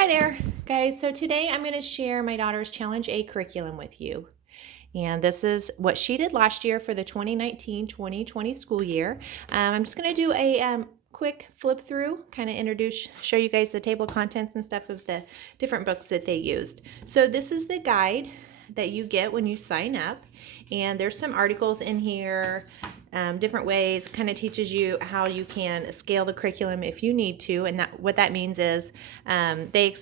Hi there, guys. So today I'm going to share my daughter's Challenge A curriculum with you. And this is what she did last year for the 2019-2020 school year. I'm just going to do a quick flip through, kind of show you guys the table of contents and stuff of the different books that they used. So this is the guide that you get when you sign up. And there's some articles in here, different ways, kind of teaches you how you can scale the curriculum if you need to. And what that means is they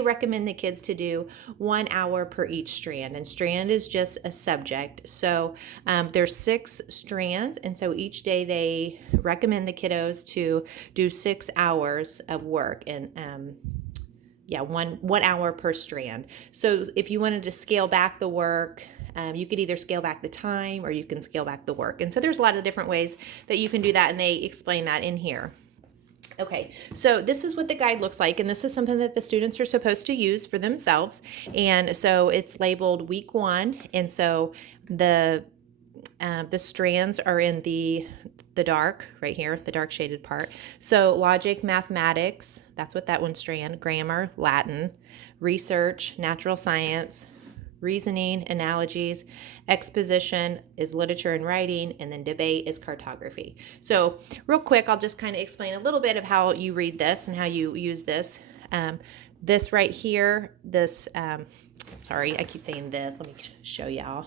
recommend the kids to do 1 hour per each strand, and strand is just a subject. So there's 6 strands, and so each day they recommend the kiddos to do 6 hours of work, and one hour per strand. So if you wanted to scale back the work, you could either scale back the time or you can scale back the work. And so there's a lot of different ways that you can do that, and they explain that in here. Okay, so this is what the guide looks like, and this is something that the students are supposed to use for themselves. And so it's labeled week 1, and so the strands are in the dark right here, the dark shaded part. So logic, mathematics, that's what that one strand, grammar, Latin, research, natural science, reasoning, analogies, exposition is literature and writing, and then debate is cartography. So real quick, I'll just kind of explain a little bit of how you read this and how you use this. This right here, sorry, I keep saying this. Let me show y'all.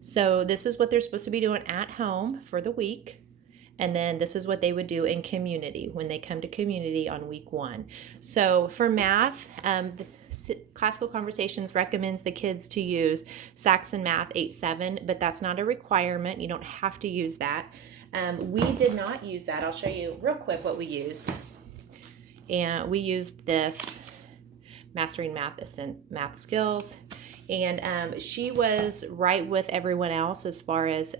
So this is what they're supposed to be doing at home for the week. And then this is what they would do in community when they come to community on week 1. So for math, Classical Conversations recommends the kids to use Saxon Math 8-7, but that's not a requirement. You don't have to use that. We did not use that. I'll show you real quick what we used. And we used this, Mastering Math Skills. And she was right with everyone else as far as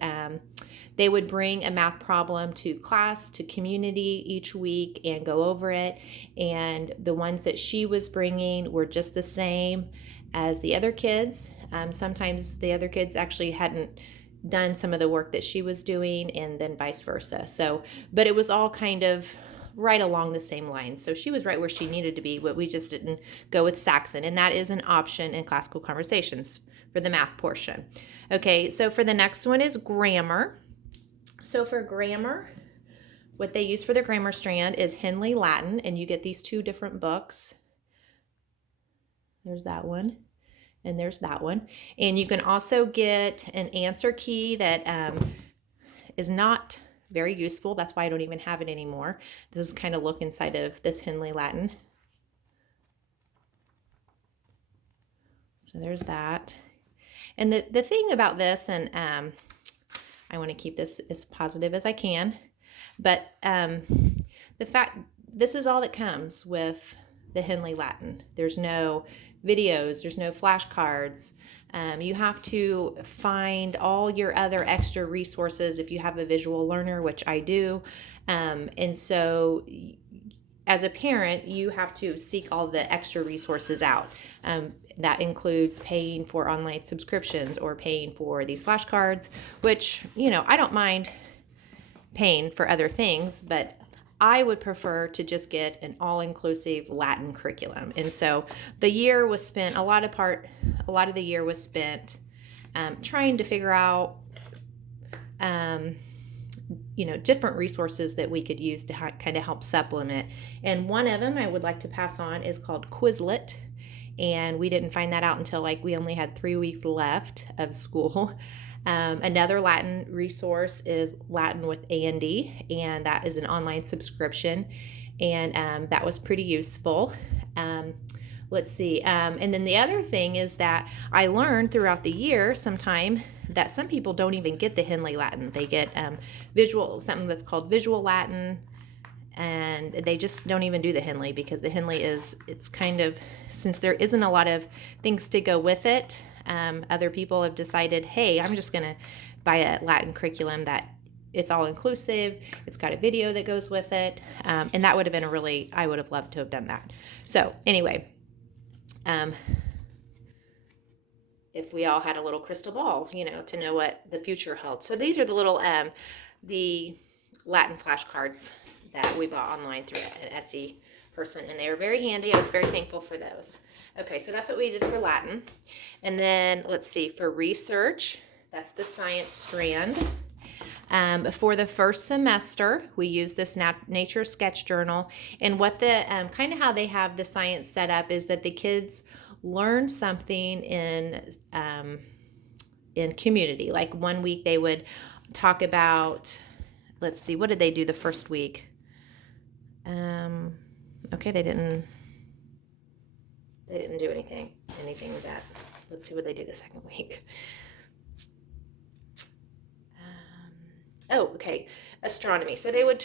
they would bring a math problem to class, to community each week and go over it. And the ones that she was bringing were just the same as the other kids. Sometimes the other kids actually hadn't done some of the work that she was doing, and then vice versa. So, but it was all kind of right along the same lines. So she was right where she needed to be, but we just didn't go with Saxon. And that is an option in Classical Conversations for the math portion. Okay, so for the next one is grammar. So for grammar, what they use for the grammar strand is Henley Latin, and you get these 2 different books. There's that one, and there's that one. And you can also get an answer key that is not very useful. That's why I don't even have it anymore. This is kind of look inside of this Henley Latin. So there's that. And the thing about this, and I want to keep this as positive as I can, but the fact, this is all that comes with the Henley Latin. There's no videos, there's no flashcards. You have to find all your other extra resources if you have a visual learner, which I do. And so as a parent, you have to seek all the extra resources out. That includes paying for online subscriptions or paying for these flashcards, which, I don't mind paying for other things, but I would prefer to just get an all-inclusive Latin curriculum. And so the year was spent, a lot of the year was spent trying to figure out, different resources that we could use to kind of help supplement. And one of them I would like to pass on is called Quizlet. And we didn't find that out until we only had 3 weeks left of school. Another Latin resource is Latin with Andy, and that is an online subscription, and that was pretty useful. Let's see. And then the other thing is that I learned throughout the year sometime that some people don't even get the Henley Latin. They get something that's called Visual Latin, and they just don't even do the Henley, because the Henley it's kind of, since there isn't a lot of things to go with it, other people have decided, hey, I'm just going to buy a Latin curriculum that it's all inclusive, it's got a video that goes with it, and that would have been I would have loved to have done that. So anyway, if we all had a little crystal ball, to know what the future held. So these are the little, the Latin flashcards that we bought online through an Etsy person, and they were very handy. I was very thankful for those. Okay, so that's what we did for Latin. And then let's see, for research, that's the science strand. For the first semester, we use this nature sketch journal, and what the kind of how they have the science set up is that the kids learn something in community. Like one week they would talk about, let's see, what did they do the first week? Okay, they didn't do anything with that. Let's see what they do the second week. Oh, okay, astronomy. So they would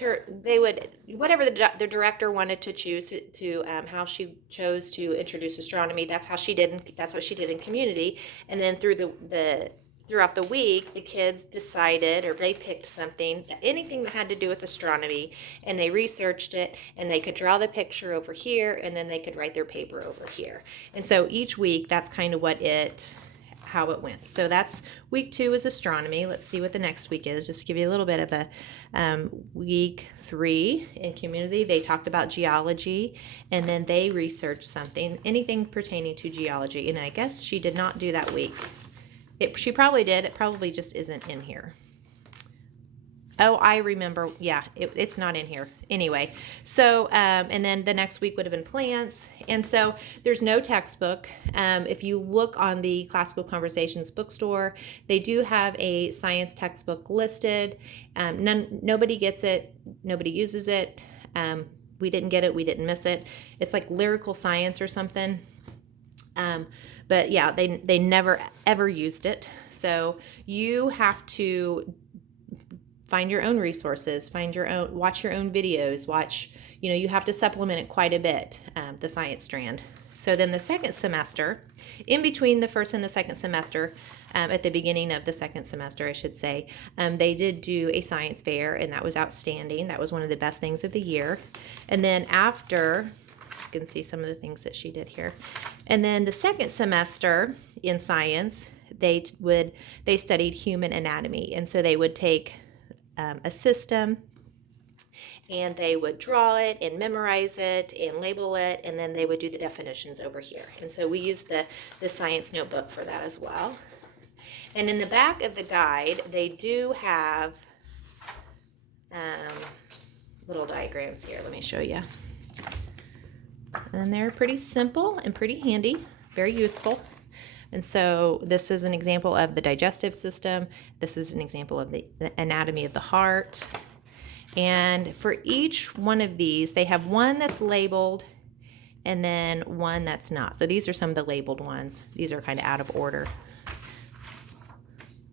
whatever the director wanted to choose to how she chose to introduce astronomy. That's what she did in community. And then throughout the week, the kids decided, or they picked something, anything that had to do with astronomy, and they researched it, and they could draw the picture over here, and then they could write their paper over here. And so each week, that's kind of how it went. So that's week 2 is astronomy. Let's see what the next week is. Just to give you a little bit of a week 3 in community. They talked about geology, and then they researched anything pertaining to geology. And I guess she did not do that week. She probably did. It probably just isn't in here. Oh, I remember. Yeah, it's not in here. Anyway, so, and then the next week would have been plants. And so there's no textbook. If you look on the Classical Conversations bookstore, they do have a science textbook listed. Nobody gets it. Nobody uses it. We didn't get it. We didn't miss it. It's like lyrical science or something. But yeah, they never ever used it. So you have to find your own resources, watch your own videos, you have to supplement it quite a bit, the science strand. So then the second semester, in between the first and the second semester, at the beginning of the second semester, I should say, they did do a science fair, and that was outstanding. That was one of the best things of the year. And then after, you can see some of the things that she did here. And then the second semester in science, they studied human anatomy. And so they would take a system, and they would draw it and memorize it and label it, and then they would do the definitions over here. And so we used the science notebook for that as well. And in the back of the guide, they do have little diagrams here. Let me show you. And they're pretty simple and pretty handy, very useful. And so this is an example of the digestive system. This is an example of the anatomy of the heart. And for each one of these, they have one that's labeled and then one that's not. So these are some of the labeled ones. These are kind of out of order.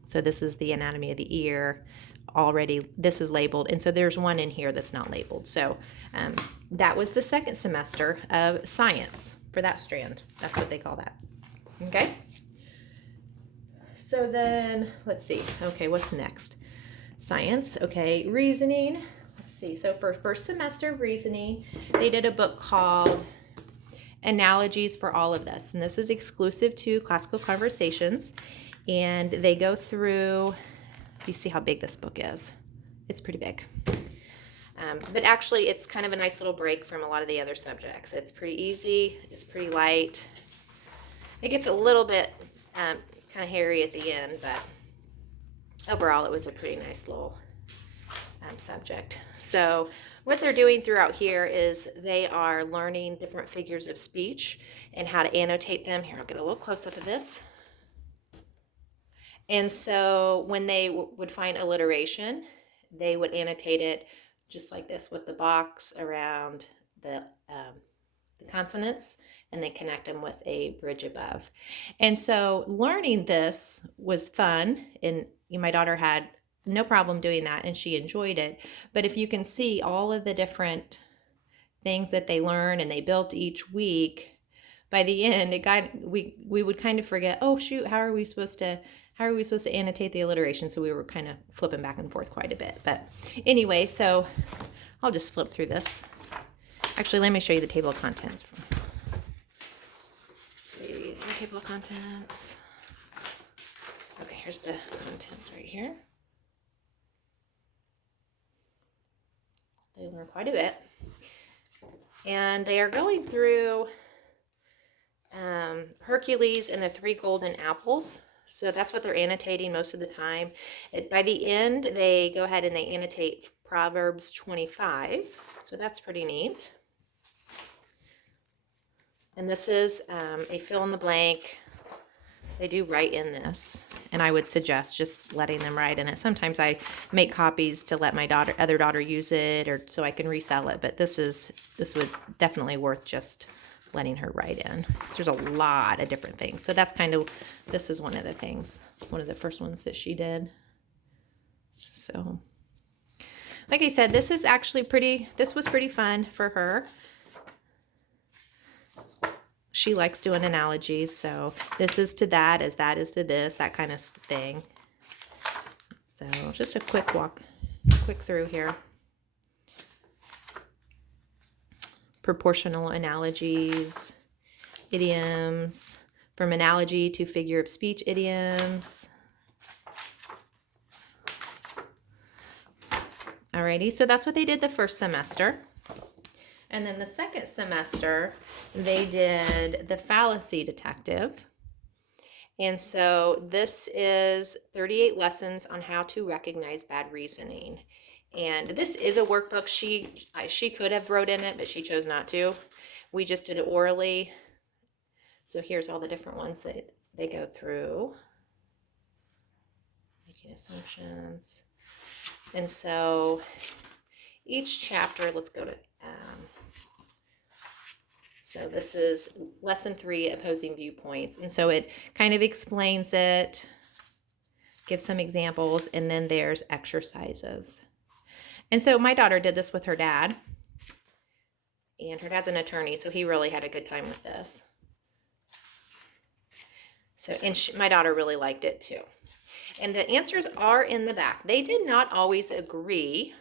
So this is the anatomy of the ear. Already, this is labeled. And so there's one in here that's not labeled. So that was the second semester of science for that strand. That's what they call that. Okay. So then, let's see. Okay, what's next? Science. Okay, reasoning. Let's see. So for first semester of reasoning, they did a book called Analogies for All of This. And this is exclusive to Classical Conversations. And they go through, you see how big this book is. It's pretty big. But actually, it's kind of a nice little break from a lot of the other subjects. It's pretty easy. It's pretty light. It gets a little bit kind of hairy at the end, but overall it was a pretty nice little subject. So what they're doing throughout here is they are learning different figures of speech and how to annotate them. Here, I'll get a little close-up of this. And so when they would find alliteration, they would annotate it just like this with the box around the consonants, and they connect them with a bridge above. And so learning this was fun, and my daughter had no problem doing that, and she enjoyed it. But if you can see all of the different things that they learn and they built each week, by the end, we would kind of forget, oh shoot, how are we supposed to annotate the alliteration? So we were kind of flipping back and forth quite a bit. But anyway, so I'll just flip through this. Actually, let me show you the table of contents. Let's see, is there a table of contents? Okay, here's the contents right here. They learn quite a bit. And they are going through Hercules and the Three Golden Apples. So that's what they're annotating most of the time. By the end, they go ahead and they annotate Proverbs 25. So that's pretty neat. And this is a fill in the blank. They do write in this, and I would suggest just letting them write in it. Sometimes I make copies to let my other daughter use it, or so I can resell it. But this would definitely worth just letting her write in. So there's a lot of different things. So that's this is one of the things, one of the first ones that she did. So, like I said, this was pretty fun for her. She likes doing analogies, so this is to that as that is to this, that kind of thing. So just a quick through here. Proportional analogies, idioms, from analogy to figure of speech idioms. Alrighty, so that's what they did the first semester. And then the second semester, they did the fallacy detective. And so this is 38 lessons on how to recognize bad reasoning. And this is a workbook. She could have wrote in it, but she chose not to. We just did it orally. So here's all the different ones that they go through. Making assumptions. And so each chapter, let's go to... So this is lesson 3, opposing viewpoints. And so it kind of explains it, gives some examples, and then there's exercises. And so my daughter did this with her dad. And her dad's an attorney, so he really had a good time with this. So, my daughter really liked it too. And the answers are in the back. They did not always agree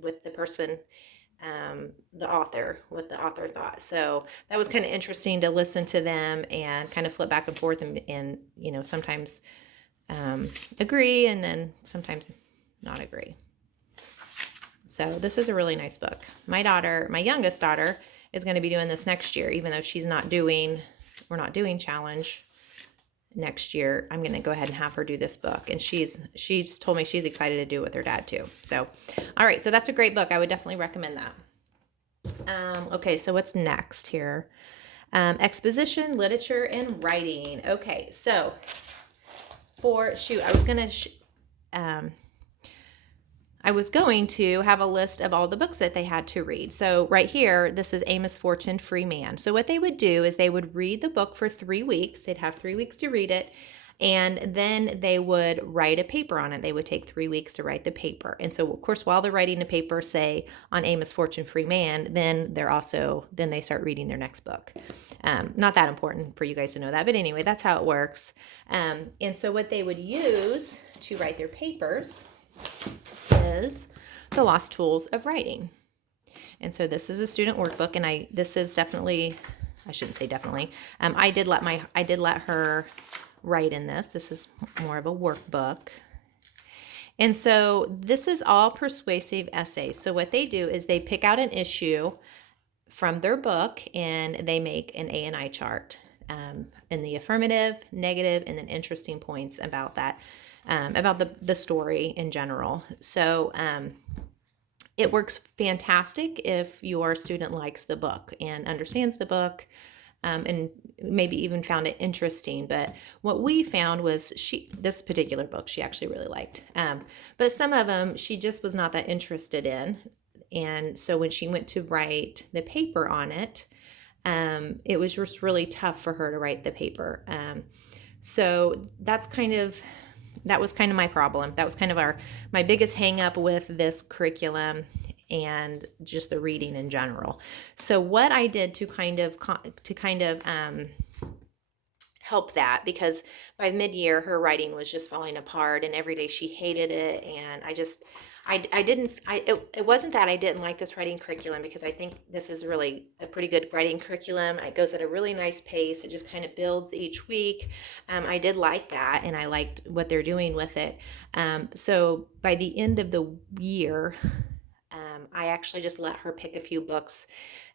with the person, what the author thought. So that was kind of interesting to listen to them and kind of flip back and forth and sometimes agree and then sometimes not agree. So this is a really nice book. My youngest daughter, is going to be doing this next year, even though we're not doing challenge next year. I'm going to go ahead and have her do this book. And she's told me she's excited to do it with her dad too. So, all right. So that's a great book. I would definitely recommend that. Okay. So what's next here? Exposition, literature, and writing. Okay. So I was going to have a list of all the books that they had to read. So right here, this is Amos Fortune, Free Man. So what they would do is they would read the book for 3 weeks. They'd have 3 weeks to read it. And then they would write a paper on it. They would take 3 weeks to write the paper. And so, of course, while they're writing the paper, say, on Amos Fortune, Free Man, then they start reading their next book. Not that important for you guys to know that. But anyway, that's how it works. And so what they would use to write their papers is the Lost Tools of Writing. And so this is a student workbook, and I did let her write in this. This is more of a workbook. And so this is all persuasive essays. So what they do is they pick out an issue from their book and they make an A&I chart in the affirmative, negative, and then interesting points about that. About the story in general. So it works fantastic if your student likes the book and understands the book and maybe even found it interesting. But what we found was this particular book she actually really liked. But some of them she just was not that interested in. And so when she went to write the paper on it, it was just really tough for her to write the paper. So that was kind of my problem. That was kind of my biggest hang up with this curriculum and just the reading in general. So what I did to kind of help that, because by mid-year her writing was just falling apart and every day she hated it, and it wasn't that I didn't like this writing curriculum, because I think this is really a pretty good writing curriculum. It goes at a really nice pace. It just kind of builds each week. I did like that, and I liked what they're doing with it. So by the end of the year, I actually just let her pick a few books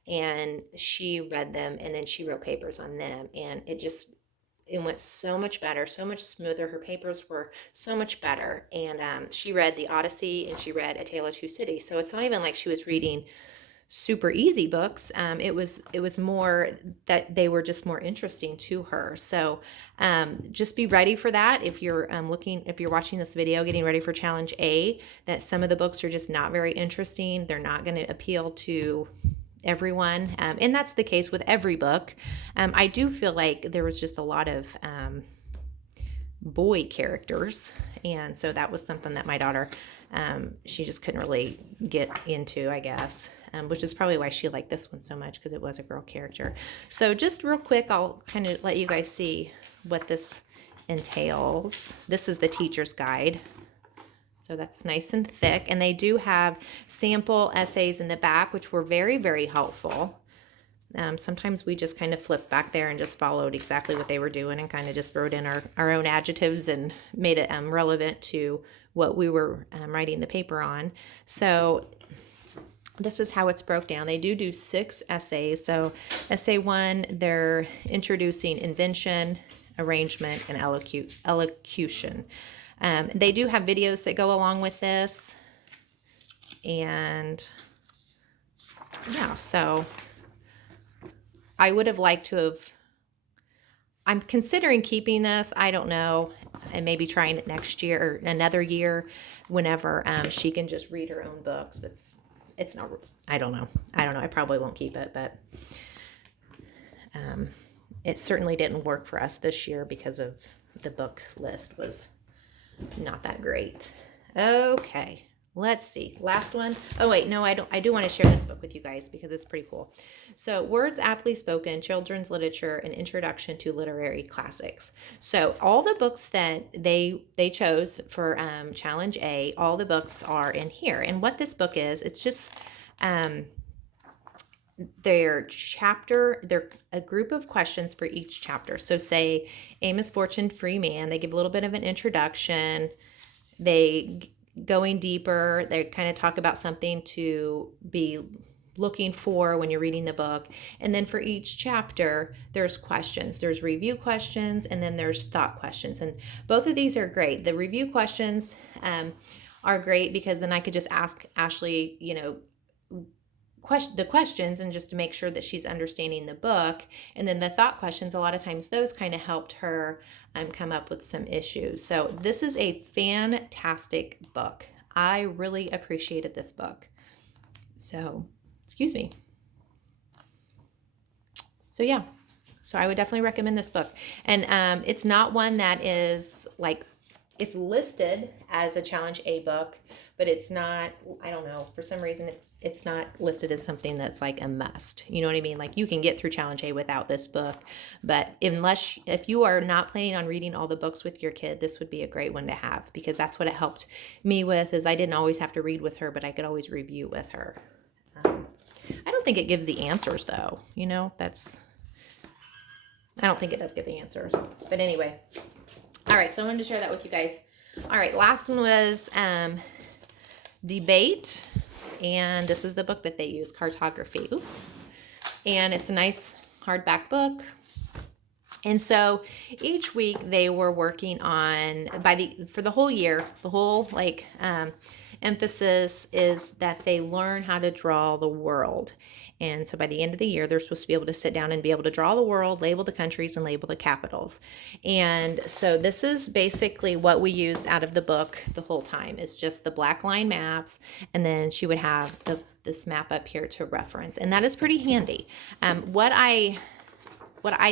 and she read them and then she wrote papers on them. And it went so much better, so much smoother. Her papers were so much better. And she read The Odyssey and she read A Tale of Two Cities. So it's not even like she was reading super easy books. It was more that they were just more interesting to her. So just be ready for that if you're if you're watching this video, getting ready for Challenge A, that some of the books are just not very interesting. They're not going to appeal to everyone. And that's the case with every book. I do feel like there was just a lot of boy characters. And so that was something that my daughter, she just couldn't really get into, I guess, which is probably why she liked this one so much, because it was a girl character. So just real quick, I'll kind of let you guys see what this entails. This is the teacher's guide. So that's nice and thick. And they do have sample essays in the back, which were very, very helpful. Sometimes we just kind of flipped back there and just followed exactly what they were doing and kind of just wrote in our own adjectives and made it relevant to what we were writing the paper on. So this is how it's broke down. They do 6 essays. So essay 1, they're introducing invention, arrangement, and elocution. They do have videos that go along with this. And yeah, so I would have liked to have, I'm considering keeping this. I don't know, and maybe trying it next year or another year whenever she can just read her own books. It's not, I don't know. I probably won't keep it, but it certainly didn't work for us this year because of the book list was not that great. Okay, let's see. Last one. Oh wait, no, I don't. I do want to share this book with you guys because it's pretty cool. So, Words Aptly Spoken, Children's Literature, An Introduction to Literary Classics. So, all the books that they chose for Challenge A, all the books are in here. And what this book is, it's just they're a group of questions for each chapter. So say Amos Fortune, Free Man, they give a little bit of an introduction. They going deeper, they kind of talk about something to be looking for when you're reading the book. And then for each chapter, there's questions. There's review questions, and then there's thought questions. And both of these are great. The review questions are great because then I could just ask Ashley, the questions and just to make sure that she's understanding the book. And then the thought questions, a lot of times those kind of helped her come up with some issues. So this is a fantastic book. I really appreciated this book. So, excuse me. So yeah, so I would definitely recommend this book. And it's not one that is like, it's listed as a Challenge A book, but it's not, I don't know, for some reason it's not listed as something that's like a must. You know what I mean? Like you can get through Challenge A without this book, but if you are not planning on reading all the books with your kid, this would be a great one to have, because that's what it helped me with, is I didn't always have to read with her, but I could always review with her. I don't think it gives the answers though. I don't think it does give the answers, but anyway. All right, so I wanted to share that with you guys. All right, last one was Debate, and this is the book that they use, Cartography. Ooh. And it's a nice hardback book. And so each week they were working on, for the whole year, the whole emphasis is that they learn how to draw the world. And so by the end of the year, they're supposed to be able to sit down and be able to draw the world, label the countries, and label the capitals. And so this is basically what we used out of the book the whole time, is just the black line maps. And then she would have this map up here to reference. And that is pretty handy. What I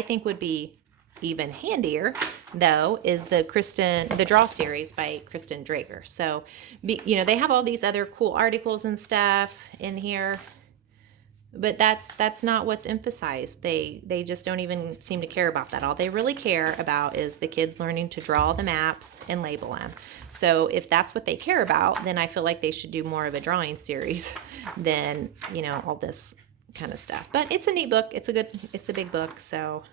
think would be even handier, though, is the Draw series by Kristen Drager. So, they have all these other cool articles and stuff in here, but that's not what's emphasized. They just don't even seem to care about that. All they really care about is the kids learning to draw the maps and label them. So if that's what they care about, then I feel like they should do more of a drawing series than, all this kind of stuff. But it's a neat book. It's a big book. So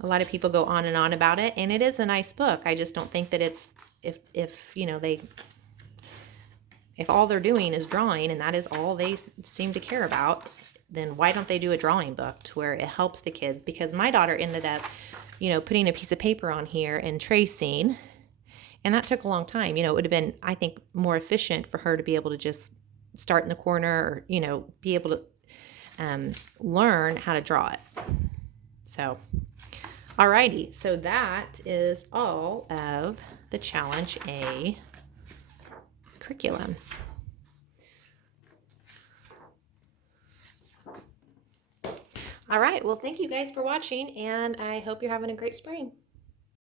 a lot of people go on and on about it, and it is a nice book. I just don't think that it's, if if all they're doing is drawing and that is all they seem to care about, then why don't they do a drawing book to where it helps the kids? Because my daughter ended up, putting a piece of paper on here and tracing, and that took a long time. It would have been, I think, more efficient for her to be able to just start in the corner or, be able to learn how to draw it. So, alrighty. So that is all of the Challenge A curriculum. All right. Well, thank you guys for watching, and I hope you're having a great spring.